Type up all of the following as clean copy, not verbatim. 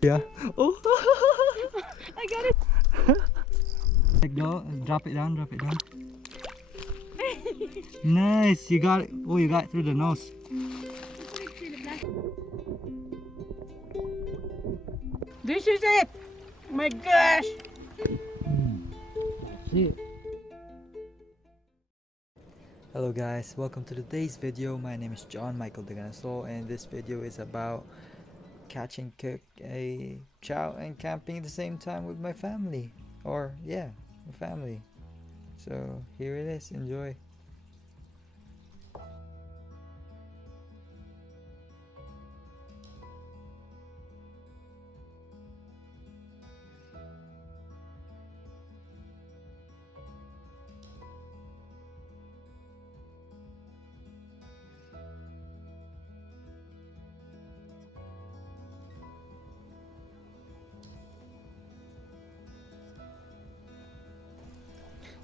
Yeah. Oh. I got it. Let go. Drop it down. Drop it down. Nice. You got it. Oh, you got it through the nose. This is it. Oh my gosh. See. Hello guys, welcome to today's video. My name is John Michael Deganasol, and this video is about catching, cook a trout and camping at the same time with my family. Or yeah, my family. So here it is. Enjoy.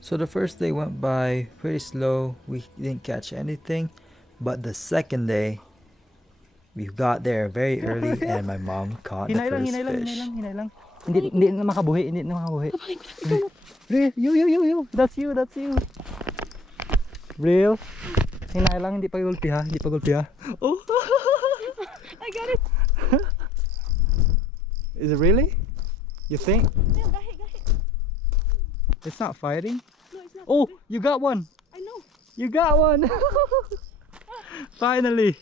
So the first day went by pretty slow. We didn't catch anything. But the second day, we got there very early and my mom caught the first fish. Hinay lang. Hindi na makabuhi, hindi na makabuhi. Real, you. That's you. Real. Hinay lang, hindi pa gulpi ha. Oh. I got it. Is it really? You think? Yeah, gahi. It's not fighting? No, it's not. Oh, you got one. I know. You got one. Finally.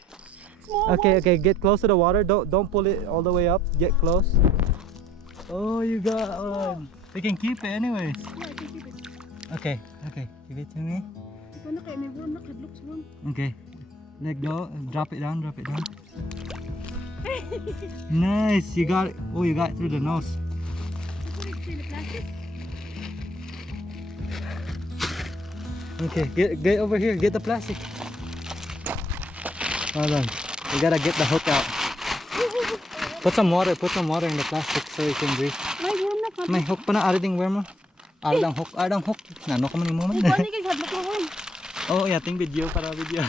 Small Okay, get close to the water. Don't pull it all the way up. Get close. Oh, you got one. We can keep it anyways. Yeah, I can keep it. Okay, give it to me. Ito na kaya may worm na kadlok sa worm. Okay, let go. Drop it down. Nice, you got it. Oh, you got it through the nose. Put it in the plastic. Okay, get over here. Get the plastic. Hold on. You gotta get the hook out. Put some water in the plastic so you can breathe. May worm na kadlok. May hook pa na ariding worm mo. Aridang hook. Nano ka man mo man. Ikaw ni kay kadlok sa worm. Oh, yeah, ting video para video.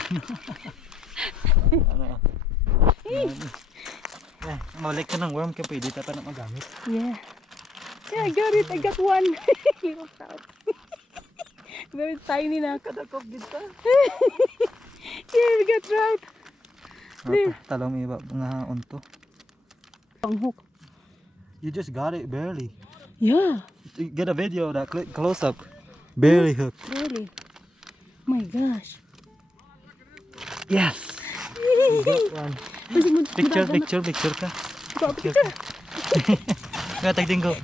Ano? Eh, malik ka ng worm ka pwede ta pa na magamit. Yeah. Yeah, I got it. I got one. Little trout. Very tiny na. Kadakop dito. Yeah, we got trout. Talong iba nga unto. Pang hook. You just got it barely. Yeah. Get a video that click close up. Barely hooked. Really? Oh my gosh. Yes. You got one. Picture ka. Picture. Nga tagtingko.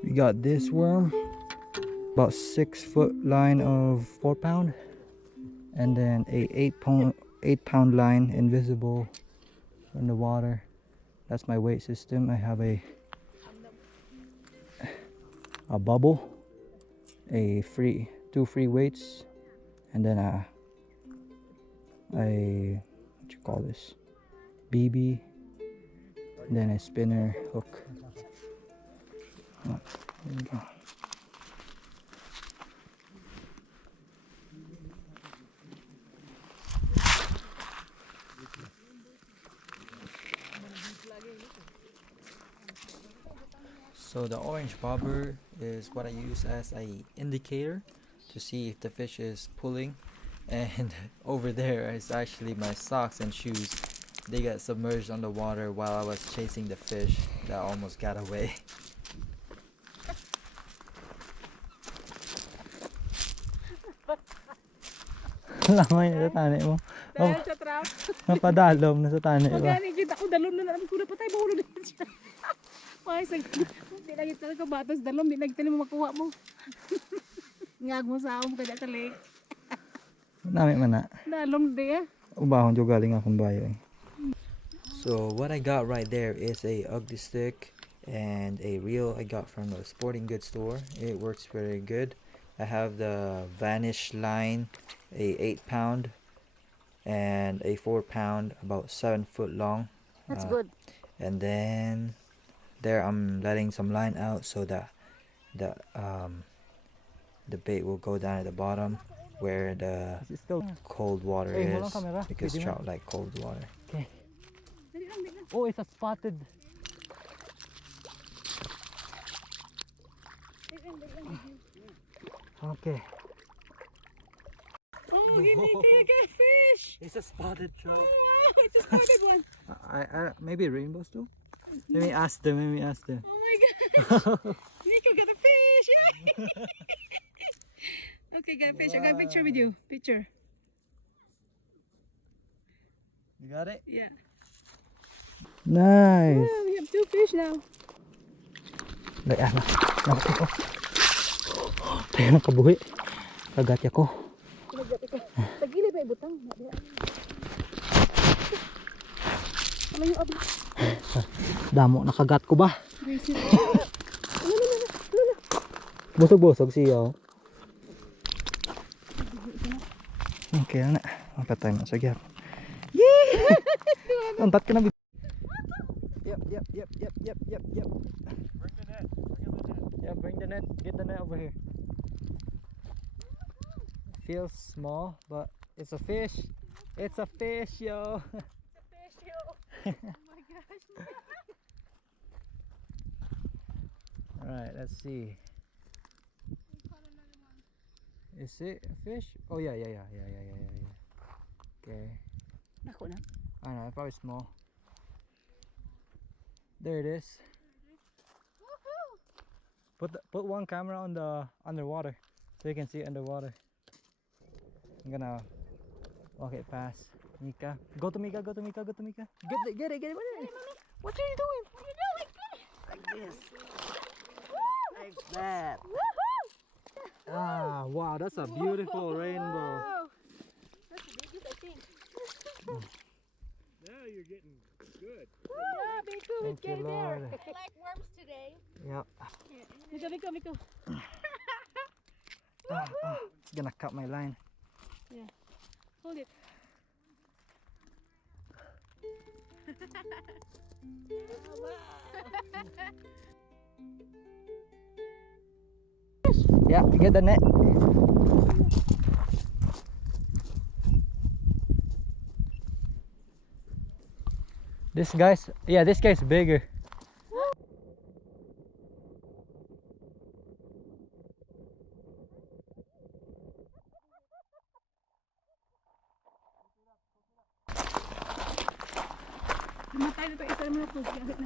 We got this worm, about 6 foot line of 4 pound, and then a 8 pound line invisible in the water. That's my weight system. I have a bubble, two free weights, and then a what you call this, BB, and then a spinner hook. There we go. So the orange bobber is what I use as a indicator to see if the fish is pulling, and over there is actually my socks and shoes. They got submerged on the water while I was chasing the fish that almost got away. Lamay na sa tani mo. Dahil sa trout. Napadalom na sa tani mo. Magani kita ko dalom na namin ko na patay mahulog din siya. May sag. Di lagi talaga batas dalom di lagi tali mo makuha mo. Ngag mo sa akong kada sa lake. Nami man na. Dalom di. Ubahon jo galing akong bayo. So what I got right there is a ugly stick and a reel I got from the sporting goods store. It works very good. I have the Vanish line, a 8 pound and a 4 pound, about 7 foot long. That's good. And then there I'm letting some line out so that the bait will go down at the bottom. where the Is it still? cold water Hey, hold is on, camera. because Pwede mo? trout like cold water. Okay. Dali lang, dali lang. Oh, it's a spotted. Dali lang, dali lang. Okay. Oh, give me a fish! It's a spotted trout. Oh, wow, it's a spotted one. I maybe rainbows too. Let me ask them. Let me ask them. Oh my god. Nico got a fish! Yay! Okay, got a fish. I got a picture with you. Picture. You got it? Yeah. Nice. Oh, we have 2 fish now. Dai ana. Okay ko. Tayo nakabuhi. Kagat ako. Nagdati ka. Tagili ba ibutang? Ano yung abi? Damo nakagat ko ba? Visit. Busog-busog siya. Okay na. Mapatay mo sa gyap. Yee! Antat ka na. Yep. Bring the net. Yeah, bring the net. Get the net over here. Feels small, but it's a fish. It's a fish, yo. It's a fish, yo. Oh my gosh. Alright, let's see. We caught another one. Is it a fish? Oh yeah. Okay. Nako na. I don't know, it's probably small. There it is. Woohoo! Put one camera on the underwater so you can see it underwater. I'm gonna walk it past Mika. Go to Mika. Get it. What are you doing? What are you doing? Like this. Like that. Woohoo! Ah, wow, that's a beautiful rainbow. Wow. That's the biggest, I think. Now you're getting good. Yeah, Miko, Thank it's you, getting there. Lord. I like worms today. Yep. Miko. It's gonna cut my line. Hold it. Yeah, get the net. This guy's bigger. Matay na ito. Isa naman ito. Gamit na.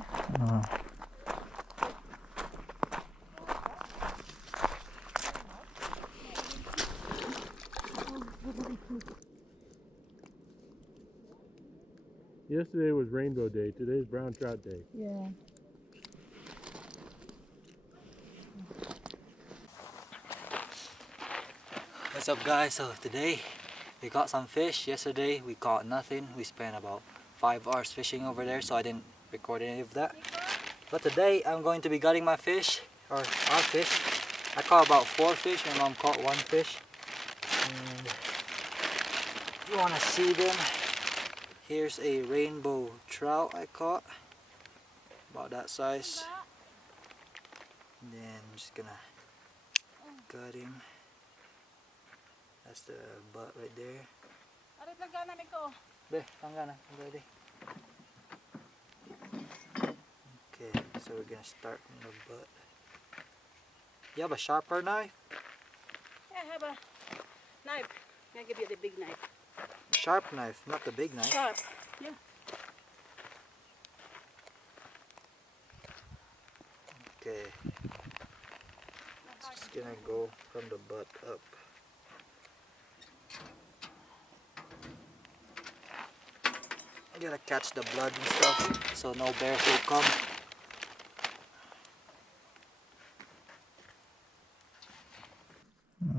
Yesterday was rainbow day. Today's brown trout day. Yeah. What's up, guys? So today we caught some fish. Yesterday we caught nothing. We spent about 5 hours fishing over there, so I didn't record any of that. But today I'm going to be gutting my fish, or our fish. I caught about 4 fish. My mom caught 1 fish. And if you want to see them, here's a rainbow trout I caught, about that size. And then I'm just gonna gut him. That's the butt right there. Arit lang ka na, Miko. Be, tangga na. I'm ready. Okay, so we're gonna start from the butt. You have a sharper knife? Yeah, I have a knife. I'll give you the big knife. A sharp knife, not the big knife. Sharp. Yeah. Okay. Just gonna go from the butt up. I gotta catch the blood and stuff so no bears will come.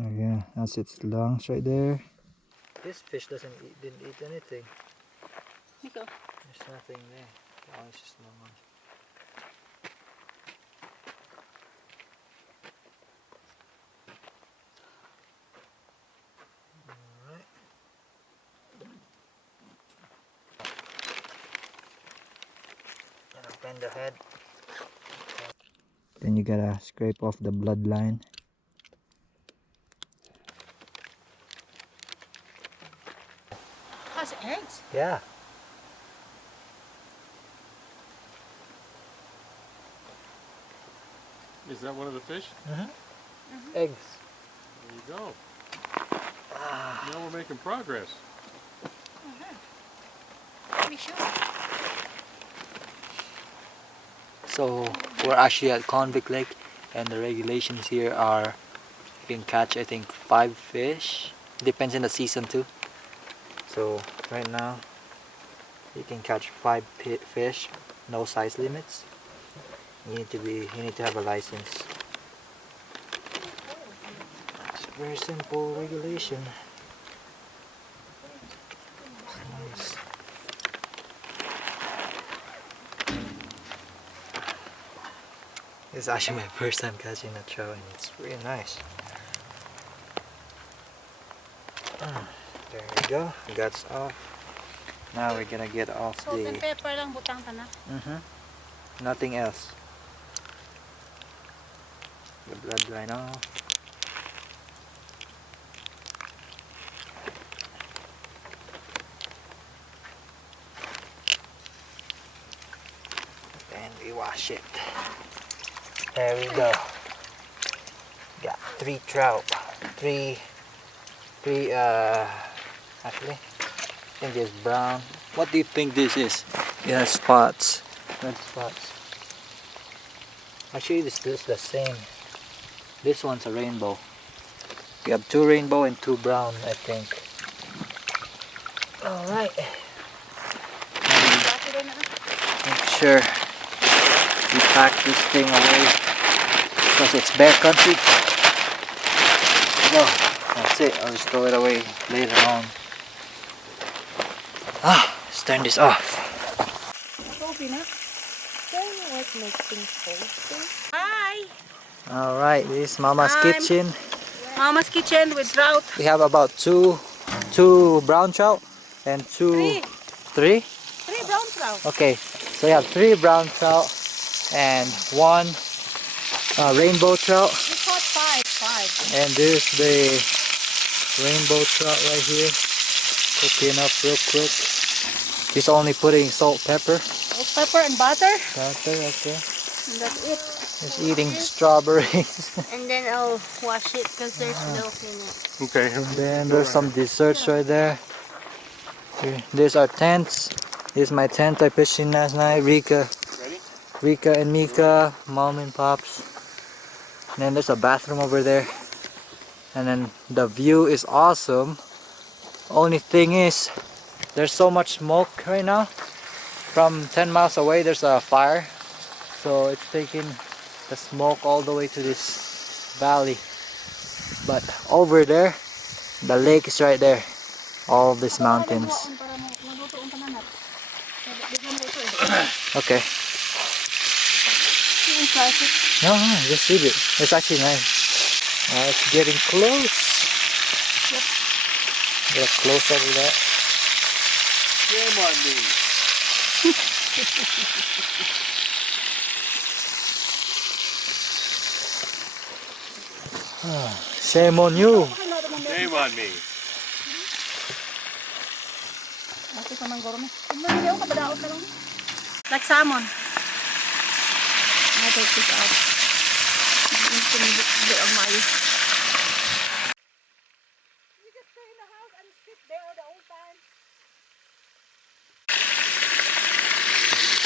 Okay, that's its lungs right there. This fish didn't eat anything. Miko. There's nothing there. Oh, it's just normal. Alright. Gonna bend the head. Then you gotta scrape off the bloodline. it's eggs. Yeah. Is that one of the fish? Eggs. There you go. Now we're making progress. We should. So we're actually at Convict Lake, and the regulations here are you can catch, I think, 5 fish. Depends on the season too. So right now you can catch 5 fish, no size limits. You need to have a license. It's a very simple regulation. Nice. This is actually my first time catching a trout, and it's really nice. There we go. Guts off. Now we're gonna get off Salt and the. pepper lang butang ka na. Nothing else. The bloodline off. And we wash it. There we go. Got 3 trout. Three actually I think it's brown. What do you think this is? Yeah, spots. Red spots. Actually this is the same. This one's a rainbow. We have 2 rainbow and 2 brown, I think. Alright. Make sure we pack this thing away because it's bear country. No, that's it. I'll just throw it away later on. Let's turn this off. Hi! Alright, this is Mama's I'm- kitchen. Mama's kitchen with trout. We have about two brown trout and 2 Three. 3. 3 brown trout. Okay, so we have 3 brown trout and 1 rainbow trout. We caught 5. And there's the rainbow trout right here. Cooking up real quick. He's only putting salt, pepper. Salt, pepper, and butter. Butter, okay. And that's it. He's eating strawberries. And then I'll wash it because there's milk in it. Okay. Then there's some desserts right there. Here, there's our tents. This is my tent I pitched in last night. Rika and Mika, Mom and Pops. And then there's a bathroom over there. And then the view is awesome. Only thing is, there's so much smoke right now. From 10 miles away there's a fire. So it's taking the smoke all the way to this valley. But over there, the lake is right there. All of these mountains. Okay. No, just leave it. It's actually nice. It's getting close. Get a close up of that. Shame on me. Shame on you. Shame on me. Like salmon. I'll take this out. You just stay in the house and sit there the whole time.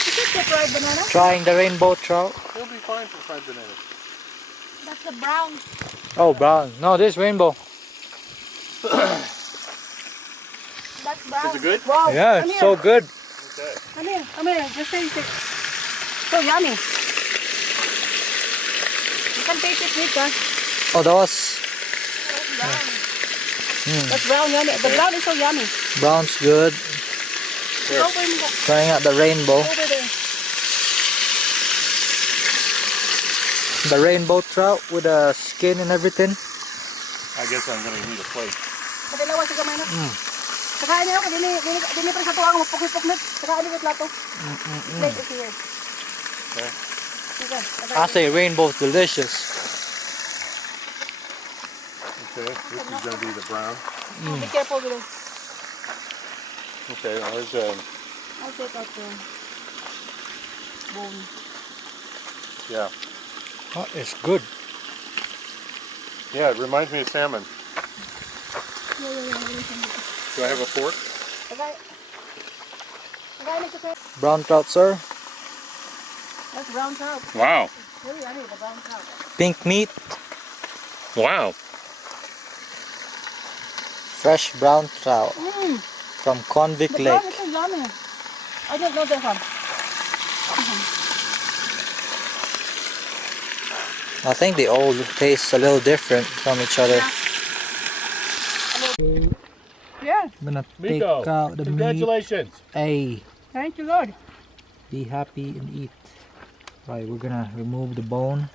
Is it the fried banana? Trying the rainbow trout. He'll be fine for 5 bananas. That's the brown. Oh, brown. No, this rainbow. That's brown. Is it good? Wow. Yeah, Come it's here. so good. Okay. Come here. Just taste it. So yummy. You can taste it, Nika. Oh, that was That's brown. That's brown, yummy. The brown is so yummy. brown's good. Over in Trying out the rainbow. over there. The rainbow trout with the skin and everything. I guess I'm going to need a plate. Kadilawan sa gamay na. Sakain niyo, dini pa sa tuwang magpukit-pukit. Sakain niyo plato. Plate is here. Okay. Sige. I say rainbow's delicious. Okay. This is going to be the brown. Be careful with it. Okay, there's I'll take out the bone. yeah. Oh, it's good. Yeah, it reminds me of salmon. Yeah. Do I have a fork? Okay. Okay, let's go. Brown trout, sir. That's brown trout. Wow. Really, I need the brown trout. Pink meat. Wow. Fresh brown trout Mmm, from Convict the brown Lake. is so yummy. I don't know that one. I think they all taste a little different from each other. Yeah, I'm gonna Miko, take out the meat. congratulations. Hey, thank you, Lord. be happy and eat. Right, we're gonna remove the bone.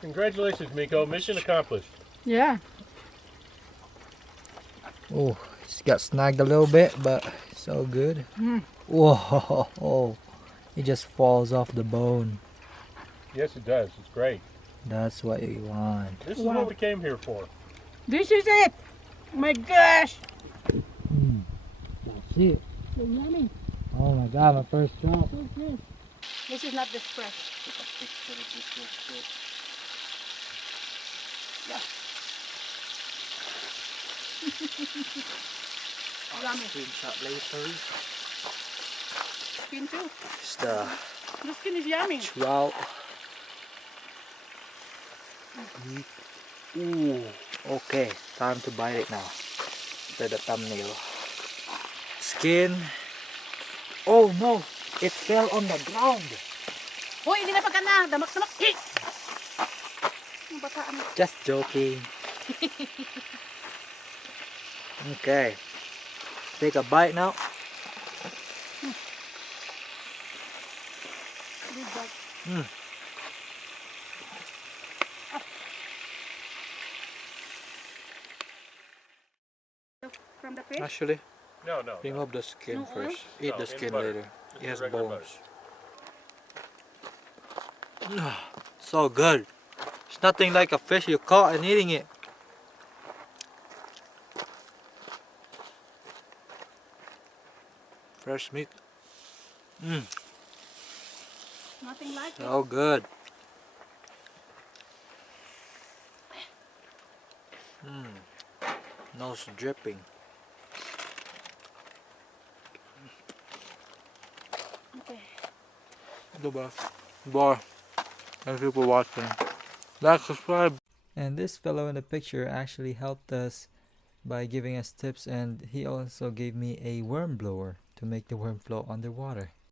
Congratulations, Miko. Mission accomplished. Yeah. Oh, it's got snagged a little bit, but it's so good. Mm. Whoa, it just falls off the bone. Yes, it does. It's great. That's what you want. This is Wow. what we came here for. This is it. My gosh. That's it. So yummy. Oh my god, my first trout. So good. This is not this fresh. Yeah. Yummy. Screenshot later. Skin too. It's the The skin is yummy. trout. Meat. Ooh. Okay, time to bite it now. To the thumbnail. Skin. Oh no! It fell on the ground. Hoy, hindi na pagka na. Damak-damak. Eh! Ang bataan mo. Just joking. Okay. Take a bite now. Big bite. Mm. From the fish? Actually, No, no. remove the skin No oil? first. Eat No, the in skin butter. later. Just It has regular bones. So good. It's nothing like a fish you caught and eating it. Fresh meat. Nothing like it. So good. Nose dripping. Okay. Diba? Bye. Thank you for watching. Like, subscribe. And this fellow in the picture actually helped us by giving us tips, and he also gave me a worm blower to make the worm float underwater.